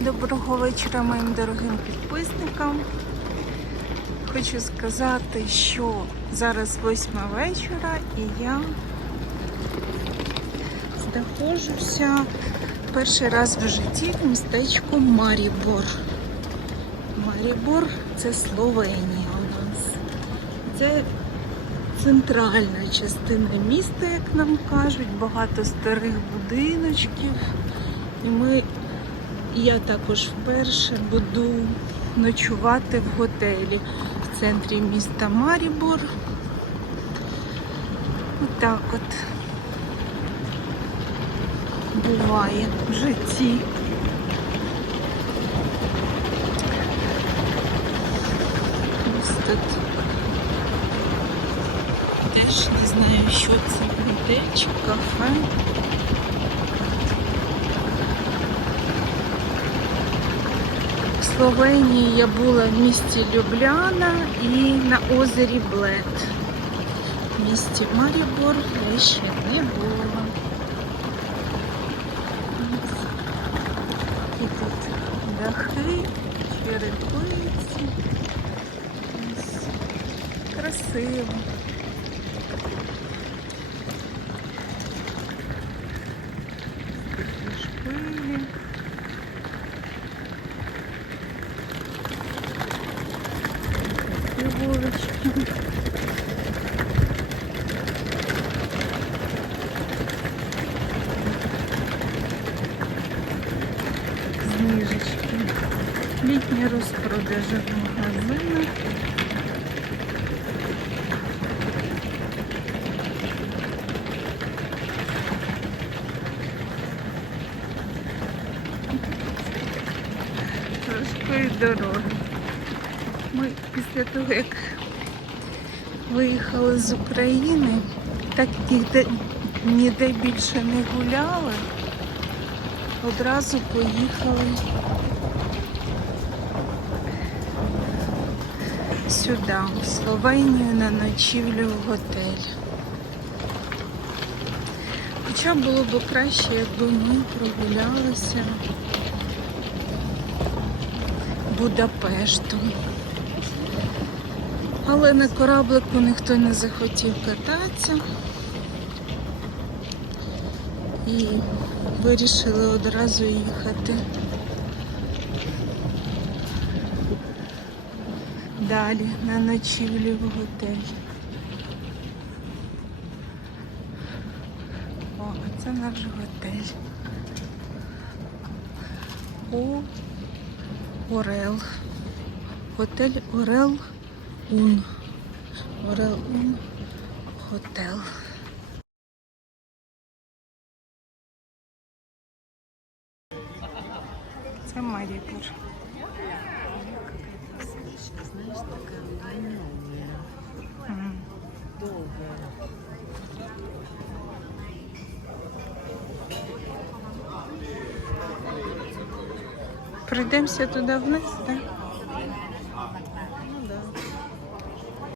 Доброго вечора моїм дорогим підписникам. Хочу сказати, що зараз восьма вечора і я знаходжуся перший раз в житті в містечку Марібор. Марібор це Словенія у нас. Це центральна частина міста, як нам кажуть, багато старих будиночків. І ми і я також вперше буду ночувати в готелі в центрі міста Марібор. Отак от буває в житті. Ось тут теж не знаю, що це готель чи кафе. Словенії я була в місті Любляна і на озері Блед. В місті Марібор я ще не була. І тут дахи, черепиці. Красиво. Такі вулички. Знижечки. Літні розпродажі в магазинах. Трошкої дороги. Ми після того, як виїхали з України, так ніде, ніде більше не гуляли, одразу поїхали сюди, в Словенію, на ночівлю в готель. Хоча було б краще, якби ми прогулялися Будапештом. Але на кораблику ніхто не захотів кататися. І вирішили одразу їхати. Далі на ночівлі в готель. О, а це наш готель. О, Орел. Готель Орел Ун. Орел Ун Хотел. Це Марібор. Знаешь, такая удлиненная, М. долгая. Прийдемося туди вниз, так?